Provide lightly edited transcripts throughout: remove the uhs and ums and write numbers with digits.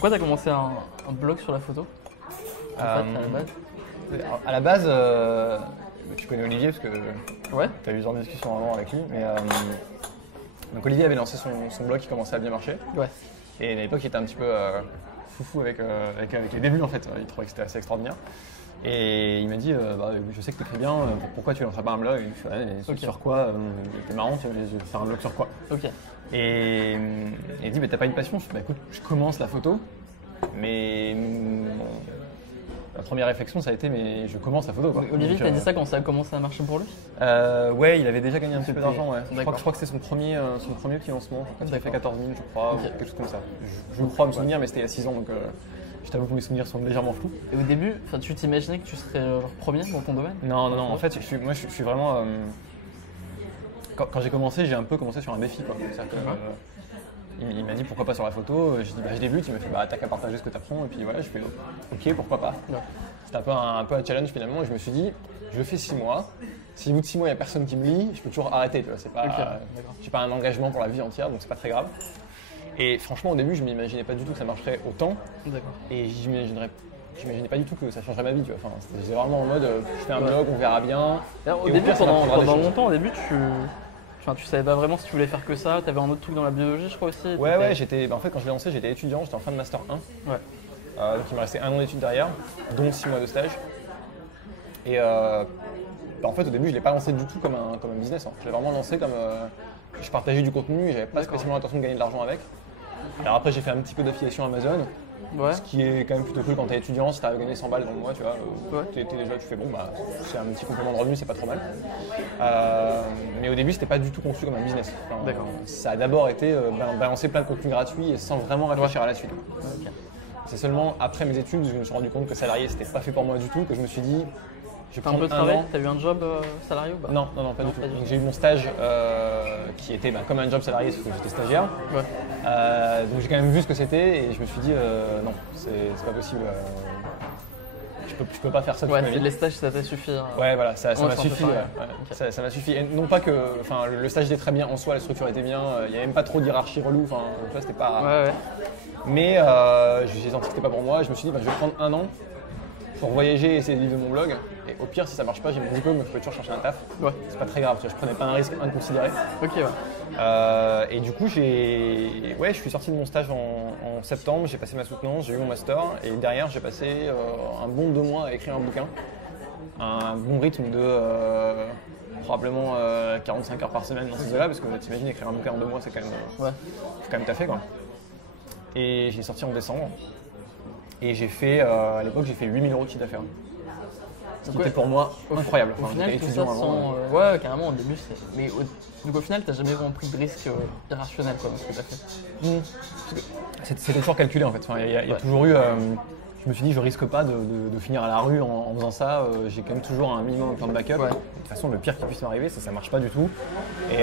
Pourquoi tu as commencé un blog sur la photo en fait, à la base? À la base, tu connais Olivier parce que Ouais. tu as eu ce genre de discussion avant avec lui. Donc Olivier avait lancé son blog qui commençait à bien marcher. Ouais. Et à l'époque, il était un petit peu foufou avec les débuts en fait. Il trouvait que c'était assez extraordinaire. Et il m'a dit je sais que tu écris bien, pourquoi tu lancerais pas un blog? Il fait Ok. sur quoi? T'es marrant, tu veux faire un blog sur quoi? Ok. Et il dit t'as pas une passion? Je dis écoute, je commence la photo, mais la première réflexion ça a été mais je commence la photo quoi. Olivier, Donc, t'as dit ça quand ça a commencé à marcher pour lui? Ouais, il avait déjà gagné un petit peu d'argent, ouais. Je D'accord. crois que c'était son premier petit lancement. Je crois qu'il a fait 14 000, je crois, Ok. ou quelque chose comme ça. Je crois me souvenir, mais c'était il y a 6 ans, donc je t'avoue que mes souvenirs sont légèrement flous. Et au début, tu t'imaginais que tu serais genre premier dans ton domaine? Non, en fait, je suis vraiment... Quand j'ai commencé, j'ai un peu commencé sur un défi, quoi. C'est-à-dire que, il m'a dit pourquoi pas sur la photo, j'ai dit je débute, il m'a fait t'as qu'à partager ce que t'apprends, et puis voilà, je fais ok, pourquoi pas. Ouais. C'était un peu un challenge finalement, et je me suis dit, je le fais 6 mois, si au bout de 6 mois il n'y a personne qui me lit, je peux toujours arrêter, tu vois, c'est pas, Ok, d'accord. j'ai pas un engagement pour la vie entière, donc c'est pas très grave. Et franchement au début je m'imaginais pas du tout que ça marcherait autant, D'accord. et j'imaginais pas du tout que ça changerait ma vie, tu vois. Enfin, c'était vraiment en mode, je fais un blog, on verra bien. Alors, au Et au début, pire, ça m'apprendra des pendant choses. longtemps, au début, tu savais pas vraiment si tu voulais faire que ça. T'avais un autre truc dans la biologie, je crois aussi. Ouais, en fait quand je l'ai lancé, j'étais étudiant, j'étais en fin de master 1. Ouais. Donc il me restait 1 an d'études derrière, dont 6 mois de stage. Et en fait au début je l'ai pas lancé du tout comme un business. Hein. Je l'ai vraiment lancé comme je partageais du contenu et j'avais pas spécialement l'intention de gagner de l'argent avec. Alors après j'ai fait un petit peu d'affiliation Amazon, Ouais. ce qui est quand même plutôt cool quand t'es étudiant, si t'arrives à gagner 100 balles dans le mois, tu vois, Ouais. t'es déjà tu fais c'est un petit complément de revenu, c'est pas trop mal. Mais au début c'était pas du tout conçu comme un business. Enfin, D'accord. Ça a d'abord été balancer plein de contenu gratuit et sans vraiment réfléchir à la suite. Ok. C'est seulement après mes études, je me suis rendu compte que salarié c'était pas fait pour moi du tout, que je me suis dit, je vais T'as un peu prendre un travaillé? an. T'as eu un job salarié ou pas? Non, pas du tout. Donc j'ai eu mon stage qui était comme un job salarié sauf que j'étais stagiaire. Ouais. Donc j'ai quand même vu ce que c'était et je me suis dit non, c'est pas possible. Je peux pas faire ça toute Ouais, ma c'est vie. les stages, ça t'a suffi. Ouais, voilà, ça Moi, m'a c'est un peu suffi. pareil. Ouais. Ok. Ça m'a suffi. Et non pas que, le stage était très bien en soi, la structure était bien, il n'y avait même pas trop d'hierarchie relou. Enfin, tu vois, c'était pas. Ouais. Mais j'ai senti que c'était pas pour moi. Je me suis dit, je vais prendre un an pour voyager et essayer de vivre de mon blog. Et au pire, si ça marche pas, j'ai mon diplôme, je peux toujours chercher un taf. Ouais. C'est pas très grave, tu vois, je prenais pas un risque inconsidéré. Ok, ouais. Et du coup, je suis sorti de mon stage en septembre, j'ai passé ma soutenance, j'ai eu mon master. Et derrière, j'ai passé un bon 2 mois à écrire un bouquin. Un bon rythme de probablement 45 heures par semaine dans ces eaux-là, parce que t'imagines écrire un bouquin en 2 mois, c'est quand même, Ouais. faut quand même taffer quoi. Et j'ai sorti en décembre. Et j'ai fait, à l'époque, j'ai fait 8 000 € de chiffre d'affaires. Ce qui Ouais. était pour moi incroyable. Au Enfin, final, j'étais tout ça étudiant avant. sans. Ouais, carrément, au début, c'est. Mais donc au final, t'as jamais vraiment pris de risque irrationnel, quoi, dans ce que t'as fait. C'était toujours calculé en fait. Enfin, il y a Ouais. toujours eu. Je me suis dit, je risque pas de finir à la rue en faisant ça. J'ai quand même toujours un minimum de plan de backup. Ouais. De toute façon, le pire qui puisse m'arriver, ça marche pas du tout. Et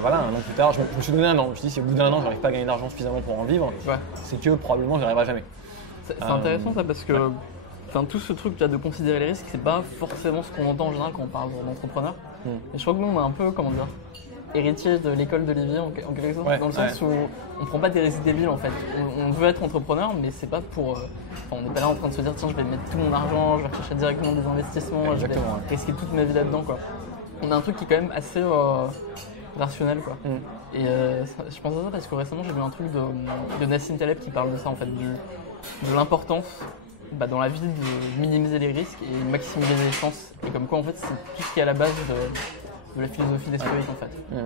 voilà, un an plus tard, je me suis donné un an. Je me suis dit, si au bout d'un an, j'arrive pas à gagner d'argent suffisamment pour en vivre, Ouais. c'est que probablement, j'y arriverai jamais. C'est intéressant ça parce que tout ce truc là de considérer les risques, c'est pas forcément ce qu'on entend en général quand on parle d'entrepreneur. Et je crois que nous on est un peu, comment dire, héritier de l'école d'Olivier en quelque sorte, Ouais, dans le sens où on prend pas des risques débiles en fait. On veut être entrepreneur, mais c'est pas pour. On n'est pas là en train de se dire tiens je vais mettre tout mon argent, je vais rechercher directement des investissements, je vais Exactement, risquer toute ma vie là-dedans quoi. On a un truc qui est quand même assez rationnel quoi. Et je pense à ça parce que récemment j'ai lu un truc de Nassim Taleb qui parle de ça en fait, de l'importance dans la vie de minimiser les risques et maximiser les chances. Et comme quoi en fait c'est tout ce qui est à la base de la philosophie des stoïques en fait.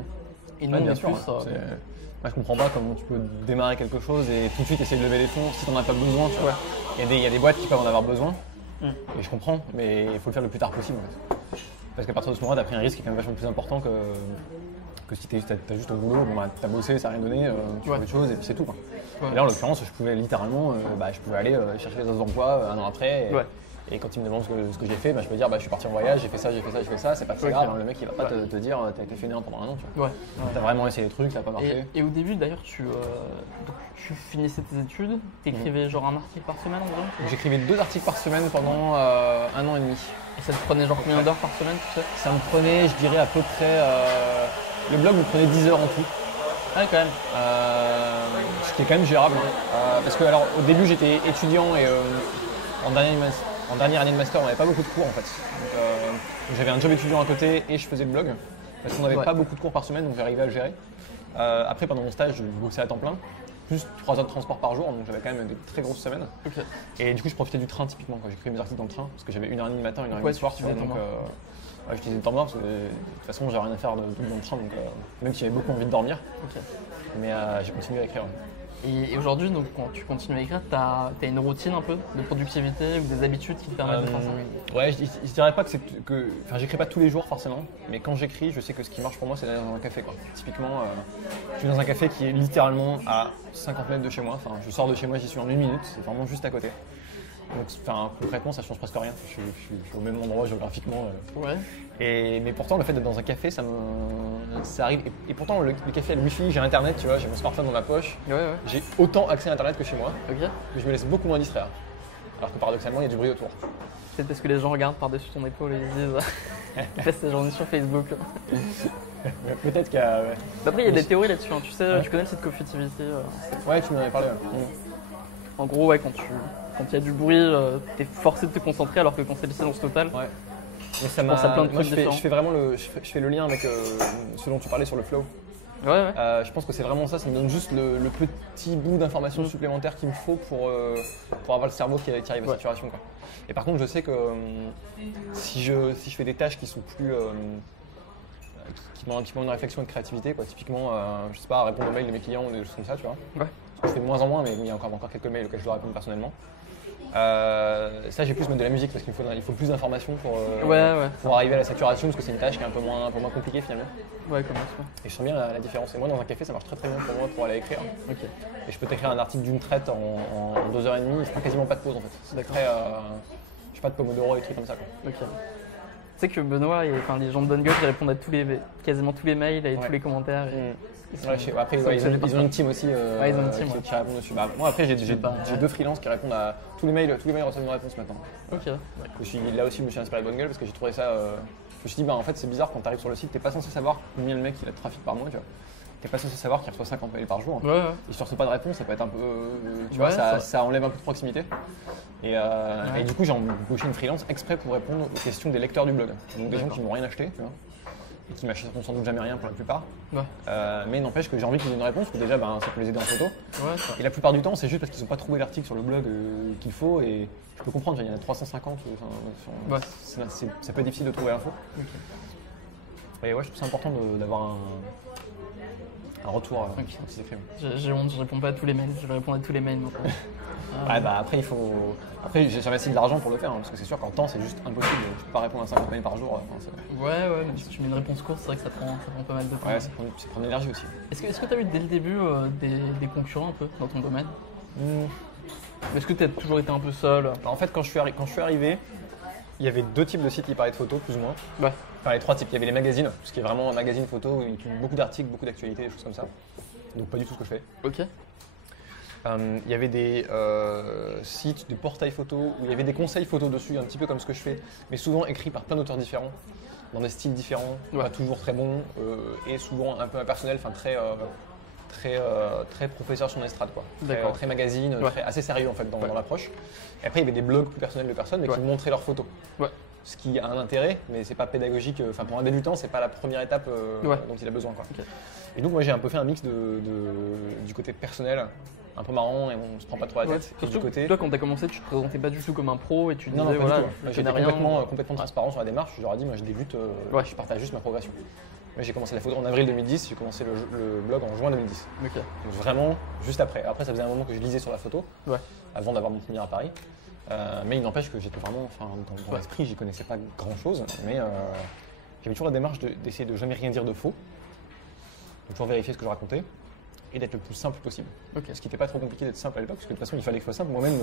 Et nous on bien est sûr. plus, Moi, je comprends pas comment tu peux démarrer quelque chose et tout de suite essayer de lever des fonds si t'en as pas besoin. Tu vois. Il y a des boîtes qui peuvent en avoir besoin. Et je comprends, mais il faut le faire le plus tard possible. En fait. Parce qu'à partir de ce moment-là, tu as pris un risque qui est quand même vachement plus important que si tu as juste au boulot, tu as bossé, ça n'a rien donné, tu fais autre chose et puis c'est tout. Quoi. Ouais. Et là, en l'occurrence, je pouvais littéralement aller chercher les autres emplois un an après. Et quand il me demande ce que j'ai fait, je peux dire je suis parti en voyage, j'ai fait ça, c'est pas très grave. Hein, le mec il va pas te dire t'as été fainéant pendant un an. Tu vois. T'as vraiment essayé des trucs, ça n'a pas marché. Et au début d'ailleurs tu finissais tes études, t'écrivais genre un article par semaine environ? J'écrivais 2 articles par semaine pendant 1 an et demi. Et ça te prenait genre combien d'heures par semaine tout ça? Ça me prenait, je dirais à peu près, le blog me prenait 10 heures en tout. Ah, quand même. Ce qui est quand même gérable. Parce que alors, au début, j'étais étudiant et en dernière année de master, on n'avait pas beaucoup de cours en fait. Donc, j'avais un job étudiant à côté et je faisais le blog. Parce qu'on n'avait pas beaucoup de cours par semaine, donc j'arrivais à le gérer. Après, pendant mon stage, je bossais à temps plein. Plus 3 heures de transport par jour, donc j'avais quand même des très grosses semaines. Ok. Et du coup, je profitais du train typiquement quand j'écrivais mes articles dans le train, parce que j'avais 1h30 le matin, 1h30 Ouais, le soir, tu tu vois. faisais Donc, ton j'utilisais le temps mort parce que de toute façon, j'avais rien à faire dans le train, donc même si j'avais beaucoup envie de dormir. Ok. Mais j'ai continué à écrire. Et aujourd'hui, donc, quand tu continues à écrire, tu as une routine un peu de productivité ou des habitudes qui te permettent de faire ça? Ouais, je dirais pas que c'est que. Enfin, j'écris pas tous les jours forcément, mais quand j'écris, je sais que ce qui marche pour moi, c'est d'aller dans un café, quoi. Typiquement, je suis dans un café qui est littéralement à 50 mètres de chez moi. Enfin, je sors de chez moi, j'y suis en 1 minute, c'est vraiment juste à côté. Donc, enfin, concrètement, ça change presque rien. Je suis au même endroit géographiquement. Ouais. Mais pourtant, le fait d'être dans un café, ça arrive. Et pourtant, le café a le wifi, j'ai internet, tu vois, j'ai mon smartphone dans ma poche. Ouais. J'ai autant accès à internet que chez moi, Ok. mais je me laisse beaucoup moins distraire. Alors que paradoxalement, il y a du bruit autour. Peut-être parce que les gens regardent par-dessus ton épaule et ils disent il fait ses journées sur Facebook. Peut-être qu'il y a. Après, il y a des théories là-dessus. Hein. Tu sais, tu connais le site Coffeetivity. Ouais, tu m'en avais parlé. En gros, ouais, quand il y a du bruit, t'es forcé de te concentrer alors que quand c'est le silence total. Ouais. Mais ça pense à plein de moi, trucs différents. je fais vraiment je fais le lien avec ce dont tu parlais sur le flow. Ouais. Je pense que c'est vraiment ça me donne juste le petit bout d'information supplémentaire qu'il me faut pour avoir le cerveau qui arrive à saturation, quoi. Et par contre, je sais que si je fais des tâches qui sont plus qui demandent un petit peu de réflexion et de créativité, quoi. Typiquement, je sais pas, répondre aux mails de mes clients ou des choses comme ça, tu vois. Ouais. Je fais de moins en moins, mais il y a encore quelques mails auxquels je dois répondre personnellement. Ça, j'ai plus mettre de la musique parce qu'il faut plus d'informations pour arriver à la saturation, parce que c'est une tâche qui est un peu moins compliquée finalement. Ouais, comment ça? Et je sens bien la différence. Et moi, dans un café, ça marche très très bien pour moi pour aller écrire. Ok. Et je peux t'écrire un article d'une traite en 2h30, je prends quasiment pas de pause en fait. C'est très. Je fais pas de pomodoro et des trucs comme ça, quoi. Ok. Tu sais que Benoît, les gens de Bonne Gueule, ils répondent à quasiment tous les mails et tous les commentaires. Après, ils ont une team aussi ils ont une team, qui répond dessus. Moi, après, j'ai 2 freelances qui répondent à tous les mails reçoivent une réponse maintenant. Ok. Là aussi, je me suis inspiré de Bonne Gueule parce que j'ai trouvé ça. Je me suis dit, en fait, c'est bizarre quand tu arrives sur le site, t'es pas censé savoir combien le mec il a de trafic par mois, tu vois. T'es pas censé savoir qu'il reçoit 50 mails par jour. Ouais. Et si tu reçois pas de réponse, ça peut être un peu. Tu vois, ça enlève un peu de proximité. Et du coup, j'ai embauché une freelance exprès pour répondre aux questions des lecteurs du blog. Donc des gens qui n'ont rien acheté, tu vois. Et qui m'achèteront sans doute jamais rien pour la plupart. Ouais. Mais n'empêche que j'ai envie qu'ils aient une réponse, parce que déjà ça peut les aider en photo. Ouais, et la plupart du temps, c'est juste parce qu'ils n'ont pas trouvé l'article sur le blog qu'il faut. Et je peux comprendre, il y en a 350. Ça peut être difficile de trouver l'info. Okay. Et ouais, je trouve ça important d'avoir un retour quand ils écrivent. J'ai honte, je réponds pas à tous les mails, je vais répondre à tous les mails maintenant. Après, Après, j'ai investi de l'argent pour le faire, parce que c'est sûr qu'en temps, c'est juste impossible. Tu peux pas répondre à 50 mails par jour. Ouais, mais si tu mets une réponse courte, c'est vrai que ça prend pas mal de temps. Ouais, ça prend de l'énergie aussi. Est-ce que tu as eu dès le début des concurrents un peu dans ton domaine? Est-ce que tu as toujours été un peu seul? En fait, quand je suis arrivé, il y avait 2 types de sites qui parlaient de photos, plus ou moins. Ouais. Enfin, les 3 types. Il y avait les magazines, ce qui est vraiment un magazine photo où il y a beaucoup d'articles, beaucoup d'actualités, des choses comme ça. Donc, pas du tout ce que je fais. Ok. Il y avait des sites, des portails photos où il y avait des conseils photos dessus, un petit peu comme ce que je fais, mais souvent écrits par plein d'auteurs différents, dans des styles différents, pas toujours très bons, et souvent un peu impersonnels, enfin très professeur sur l'estrade, quoi. Très magazine, assez sérieux en fait dans l'approche. Et après il y avait des blogs plus personnels de personnes, mais qui montraient leurs photos. Ouais. Ce qui a un intérêt, mais c'est pas pédagogique. Enfin, pour un débutant, c'est pas la première étape dont il a besoin, quoi. Okay. Et donc moi j'ai un peu fait un mix du côté personnel, un peu marrant et on se prend pas trop la tête. Et du côté... Toi, quand tu as commencé, tu te présentais pas du tout comme un pro et tu disais voilà, j'étais complètement transparent sur la démarche. Je leur ai dit, moi je débute, je partage juste ma progression. Moi j'ai commencé la photo en avril 2010, j'ai commencé le blog en juin 2010. Okay. Donc vraiment juste après. Après ça faisait un moment que je lisais sur la photo, avant d'avoir mon premier appareil. Mais il n'empêche que j'étais vraiment, dans l'esprit, j'y connaissais pas grand chose, mais j'avais toujours la démarche d'essayer de jamais rien dire de faux, de toujours vérifier ce que je racontais et d'être le plus simple possible. Okay. Ce qui n'était pas trop compliqué d'être simple à l'époque, parce que de toute façon il fallait que je sois simple. Moi-même,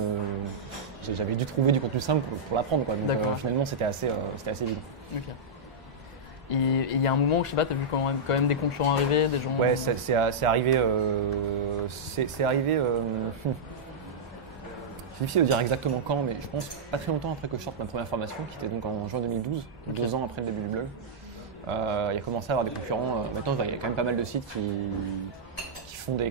j'avais dû trouver du contenu simple pour l'apprendre, quoi. Donc finalement c'était assez évident. Okay. Et il y a un moment où je sais pas, tu as vu quand même des concurrents arriver, des gens. Ouais, c'est arrivé. C'est arrivé. C'est difficile de dire exactement quand, mais je pense pas très longtemps après que je sorte ma première formation, qui était donc en juin 2012, 2 ans après le début du blog. Il y a commencé à avoir des concurrents. Maintenant, il y a quand même pas mal de sites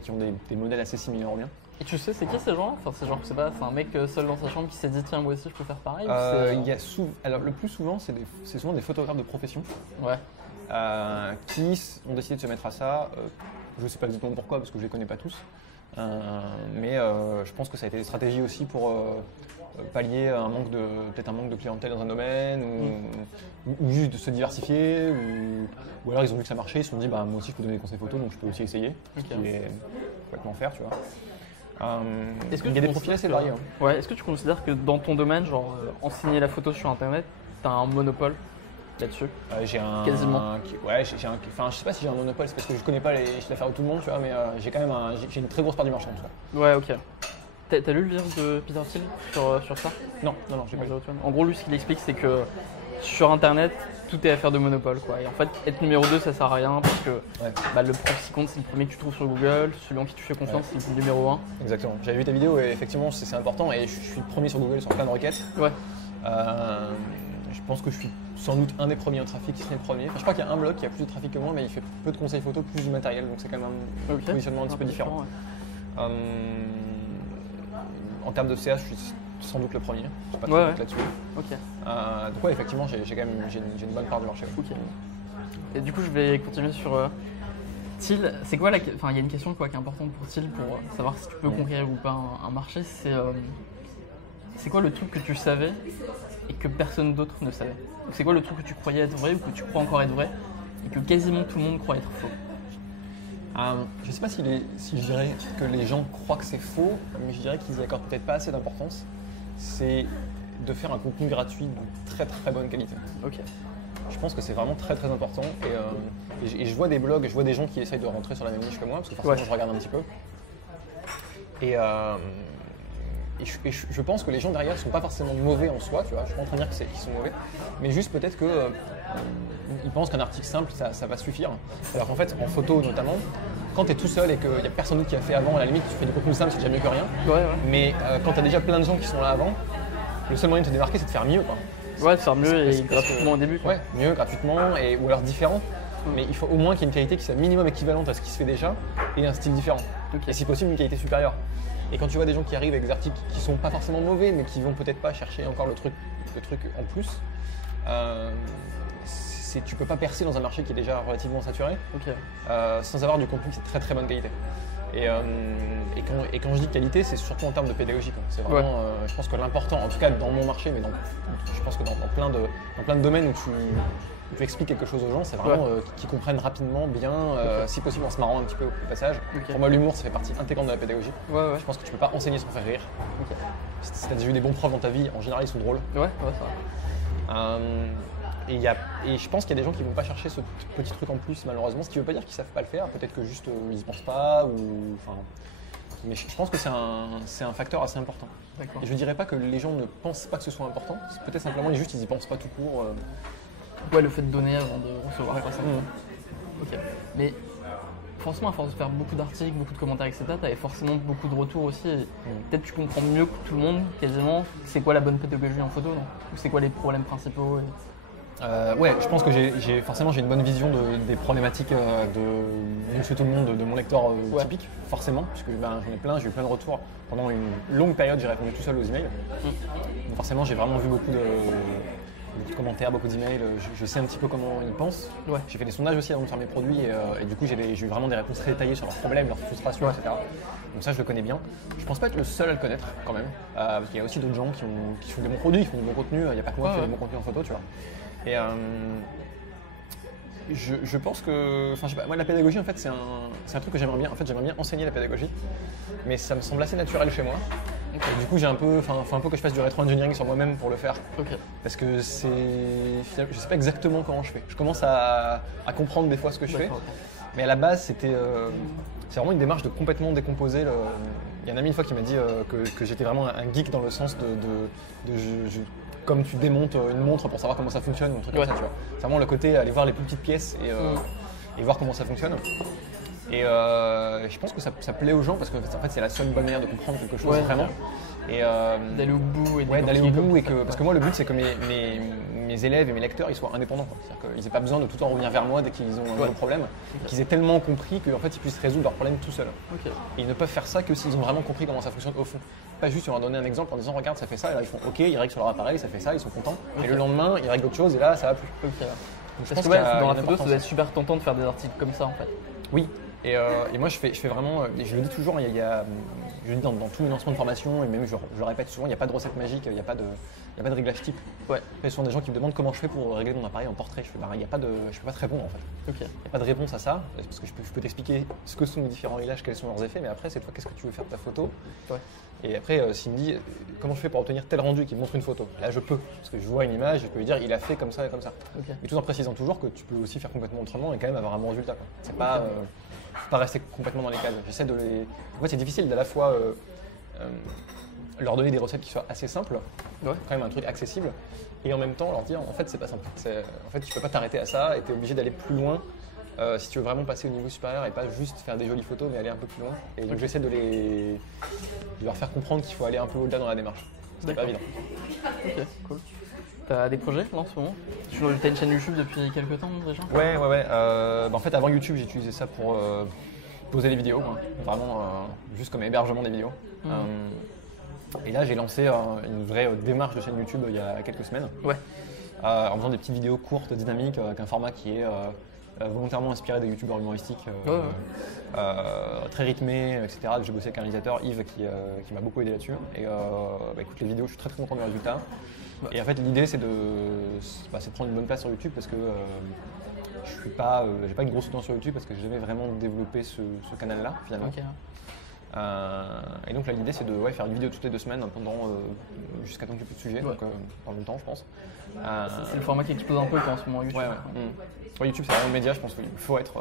qui ont des modèles assez similaires aux miens. Et tu sais, c'est qui ces gens-là? Enfin, c'est genre, je sais pas, c'est un mec seul dans sa chambre qui s'est dit tiens, moi aussi je peux faire pareil. Alors le plus souvent, c'est souvent des photographes de profession. Ouais. Qui ont décidé de se mettre à ça. Je ne sais pas exactement pourquoi, parce que je ne les connais pas tous. Mais je pense que ça a été des stratégies aussi pour pallier peut-être un manque de clientèle dans un domaine, ou juste de se diversifier, ou alors ils ont vu que ça marchait, ils se sont dit moi aussi je peux donner des conseils photos, donc je peux aussi essayer, ce qui est complètement faire, tu vois. Il y a des profils assez variés. Ouais, est-ce que tu considères que dans ton domaine, genre enseigner la photo sur internet, tu as un monopole là-dessus? Quasiment. Je sais pas si j'ai un monopole, c'est parce que je connais pas les chiffres d'affaires de tout le monde, tu vois, mais j'ai quand même j'ai une très grosse part du marché en tout cas. Ouais, ok. T'as lu le livre de Peter Thiel sur ça? Non, j'ai pas lu. En gros, lui, ce qu'il explique, c'est que sur internet, tout est affaire de monopole, quoi. Et en fait, être numéro 2, ça sert à rien parce que le prof qui compte, c'est le premier que tu trouves sur Google, celui en qui tu fais confiance, c'est le numéro 1. Exactement. J'avais vu ta vidéo et effectivement, c'est important et je suis le premier sur Google sur plein de requêtes. Ouais. Je pense que je suis sans doute un des premiers en trafic, si ce n'est le premier. Enfin, je crois qu'il y a un blog qui a plus de trafic que moi, mais il fait peu de conseils photo, plus du matériel, donc c'est quand même un positionnement un petit peu différent. Ouais. En termes de CA, je suis sans doute le premier. Je pas trop là-dessus. Okay. Donc ouais, effectivement, j'ai quand même une bonne part du marché. Okay. Et du coup, je vais continuer sur Thiel. C'est quoi Enfin, il y a une question qui est importante pour Thiel pour savoir si tu peux conquérir ou pas un marché. C'est quoi le truc que tu savais et que personne d'autre ne savait? C'est quoi le truc que tu croyais être vrai ou que tu crois encore être vrai et que quasiment tout le monde croit être faux? Je ne sais pas si je dirais que les gens croient que c'est faux, mais je dirais qu'ils n'y accordent peut-être pas assez d'importance. C'est de faire un contenu gratuit de très très bonne qualité. Ok. Je pense que c'est vraiment très très important. Et je vois des blogs, je vois des gens qui essayent de rentrer sur la même niche que moi, parce que forcément je regarde un petit peu. Et je pense que les gens derrière ne sont pas forcément mauvais en soi, tu vois. Je suis pas en train de dire qu'ils sont mauvais, mais juste peut-être qu'ils pensent qu'un article simple, ça va suffire. Alors qu'en fait, en photo notamment, quand tu es tout seul et qu'il n'y a personne d'autre qui a fait avant, à la limite, tu fais du contenu simple, c'est déjà mieux que rien. Mais quand tu as déjà plein de gens qui sont là avant, le seul moyen de te démarquer, c'est de faire mieux, quoi. Ouais, de faire mieux et gratuitement au début, quoi. Ouais, mieux, gratuitement, ou alors différent. Mais il faut au moins qu'il y ait une qualité qui soit minimum équivalente à ce qui se fait déjà et un style différent. Et si possible, une qualité supérieure. Et quand tu vois des gens qui arrivent avec des articles qui sont pas forcément mauvais, mais qui vont peut-être pas chercher encore le truc en plus, tu peux pas percer dans un marché qui est déjà relativement saturé, sans avoir du contenu qui est très très bonne qualité. Et quand je dis qualité, c'est surtout en termes de pédagogie. C'est vraiment, je pense que l'important, en tout cas dans mon marché, mais je pense que dans plein de domaines où tu expliques quelque chose aux gens, c'est vraiment qu'ils comprennent rapidement, bien, si possible en se marrant un petit peu au passage. Pour moi, l'humour, ça fait partie intégrante de la pédagogie. Je pense que tu peux pas enseigner sans faire rire. Si tu as déjà eu des bons profs dans ta vie, en général, ils sont drôles. Ça va. Et je pense qu'il y a des gens qui ne vont pas chercher ce petit truc en plus, malheureusement, ce qui ne veut pas dire qu'ils ne savent pas le faire. Peut-être que juste ils n'y pensent pas. Mais je pense que c'est un facteur assez important. Et je ne dirais pas que les gens ne pensent pas que ce soit important. C'est peut-être simplement juste ils n'y pensent pas tout court. Le fait de donner avant de recevoir. Ok. Mais forcément, à force de faire beaucoup d'articles, beaucoup de commentaires, etc., tu avais forcément beaucoup de retours aussi. Et peut-être tu comprends mieux que tout le monde, quasiment, c'est quoi la bonne pédagogie en photo, non? Ou c'est quoi les problèmes principaux je pense que j'ai une bonne vision des problématiques de monsieur tout le monde, de mon lecteur typique, forcément, puisque j'en ai plein, j'ai eu plein de retours. Pendant une longue période, j'ai répondu tout seul aux emails. Donc forcément, j'ai vraiment vu beaucoup de commentaires, beaucoup d'emails, je sais un petit peu comment ils pensent. J'ai fait des sondages aussi avant de faire mes produits et du coup j'ai eu vraiment des réponses très détaillées sur leurs problèmes, leurs frustrations, etc. Donc ça je le connais bien. Je pense pas être le seul à le connaître quand même, parce qu'il y a aussi d'autres gens qui font des bons produits, qui font du bon contenu, il n'y a pas que moi qui fais du bon contenu en photo, tu vois. Et je pense que, je sais pas, moi la pédagogie en fait c'est un truc que j'aimerais bien. En fait j'aimerais bien enseigner la pédagogie, mais ça me semble assez naturel chez moi. Et du coup j'ai faut un peu que je fasse du rétro-engineering sur moi-même pour le faire. Parce que je sais pas exactement comment je fais. Je commence à comprendre des fois ce que je fais. Mais à la base c'est vraiment une démarche de complètement décomposer. Il y a un ami une fois qui m'a dit que j'étais vraiment un geek dans le sens comme tu démontes une montre pour savoir comment ça fonctionne ou un truc comme ça, tu vois. C'est vraiment le côté aller voir les plus petites pièces et voir comment ça fonctionne. Et je pense que ça plaît aux gens parce que en fait, c'est la seule bonne manière de comprendre quelque chose vraiment. Et d'aller au bout et ouais, d'aller au bout comme ça. parce que moi le but c'est que mes élèves et mes lecteurs ils soient indépendants, quoi. C'est-à-dire qu'ils n'aient pas besoin de tout le temps revenir vers moi dès qu'ils ont un nouveau problème, qu'ils aient tellement compris qu'en fait ils puissent résoudre leurs problèmes tout seuls. Ok. Et ils ne peuvent faire ça que s'ils ont vraiment compris comment ça fonctionne au fond. Pas juste leur donner un exemple en disant regarde ça fait ça et là ils font ok, ils règlent sur leur appareil, ça fait ça, ils sont contents. Et le lendemain ils règlent autre chose et là ça va plus. Ok. Donc, je Parce pense que qu'il y a dans la une photo, ça importance. doit être super tentant de faire des articles comme ça en fait. Oui, et moi je fais vraiment, et je le dis toujours, je le dis dans tous mes lancements de formation, et même je le répète souvent, il n'y a pas de recette magique, il n'y a pas de réglage type. Ouais. Il y a souvent des gens qui me demandent comment je fais pour régler mon appareil en portrait. Je fais, je peux pas te répondre en fait. Ok. Il n'y a pas de réponse à ça, parce que je peux t'expliquer ce que sont les différents réglages, quels sont leurs effets, mais après c'est toi, qu'est-ce que tu veux faire de ta photo. Ouais. Et après, s'il me dit comment je fais pour obtenir tel rendu qui me montre une photo, là je peux, parce que je vois une image, je peux lui dire il a fait comme ça et comme ça. Ok. Et tout en précisant toujours que tu peux aussi faire complètement autrement et quand même avoir un bon résultat, quoi. C'est pas, faut pas rester complètement dans les cases. J'essaie de les. En fait, c'est difficile d'à la fois leur donner des recettes qui soient assez simples, quand même un truc accessible, et en même temps leur dire en fait c'est pas simple. En fait, tu peux pas t'arrêter à ça et tu es obligé d'aller plus loin. Si tu veux vraiment passer au niveau supérieur et pas juste faire des jolies photos mais aller un peu plus loin. Et donc j'essaie de leur faire comprendre qu'il faut aller un peu au-delà dans la démarche. C'est pas évident. Ok, cool. T'as des projets là en ce moment? T'as une chaîne YouTube depuis quelques temps déjà? Ouais. En fait, avant YouTube, j'utilisais ça pour poser les vidéos, quoi. Vraiment juste comme hébergement des vidéos. Et là, j'ai lancé une vraie démarche de chaîne YouTube il y a quelques semaines. Ouais. En faisant des petites vidéos courtes, dynamiques, avec un format qui est volontairement inspiré des youtubeurs humoristiques, très rythmé, etc. J'ai bossé avec un réalisateur, Yves, qui m'a beaucoup aidé là-dessus. Et écoute, les vidéos, je suis très content du résultat. Ouais. Et en fait, l'idée, c'est de prendre une bonne place sur YouTube parce que j'ai pas une grosse audience sur YouTube parce que j'ai jamais vraiment développé ce canal-là, finalement. Okay. Et donc là, l'idée, c'est de faire une vidéo toutes les 2 semaines jusqu'à temps qu'il n'y ait plus de sujet, donc dans le temps, je pense. C'est le format qui explose un peu en ce moment YouTube. YouTube, c'est vraiment le média, je pense qu'il faut être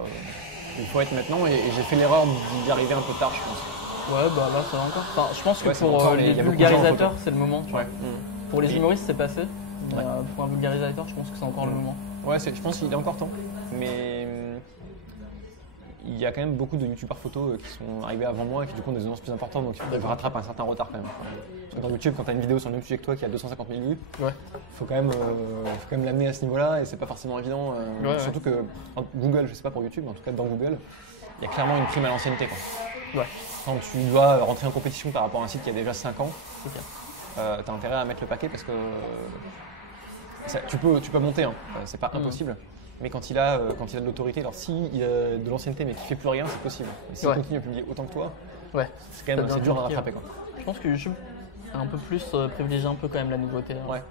maintenant, et j'ai fait l'erreur d'y arriver un peu tard, je pense. Ouais, bah là, ça va encore. Enfin, je pense que pour encore, les il y a beaucoup de vulgarisateurs, c'est le moment. Tu vois. Ouais. Pour les humoristes, c'est passé. Mais pour un vulgarisateur, je pense que c'est encore le moment. Ouais, je pense qu'il est encore temps. Mais il y a quand même beaucoup de youtubeurs photos qui sont arrivés avant moi et qui du coup ont des audiences plus importantes, donc ils rattrapent un certain retard quand même. Parce que dans YouTube, quand tu as une vidéo sur le même sujet que toi qui a 250 000 vues, faut quand même l'amener à ce niveau-là et c'est pas forcément évident. Surtout que Google, je sais pas pour YouTube, mais en tout cas dans Google, il y a clairement une prime à l'ancienneté, quoi. Ouais. Quand tu dois rentrer en compétition par rapport à un site qui a déjà 5 ans, tu as intérêt à mettre le paquet parce que tu peux monter, hein. C'est pas impossible. Mais quand il a de l'autorité, alors s'il a de l'ancienneté mais qu'il fait plus rien, c'est possible. S'il continue à publier autant que toi, c'est quand même assez dur à rattraper, quoi. Je pense que YouTube a un peu plus privilégié un peu quand même la nouveauté. Hein. Ouais.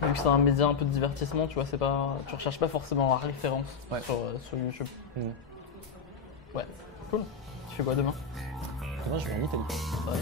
Vu que c'est un média un peu de divertissement, tu vois, tu recherches pas forcément la référence sur YouTube. Ouais, cool. Tu fais quoi demain? Demain, je vais en Italie. Ouais.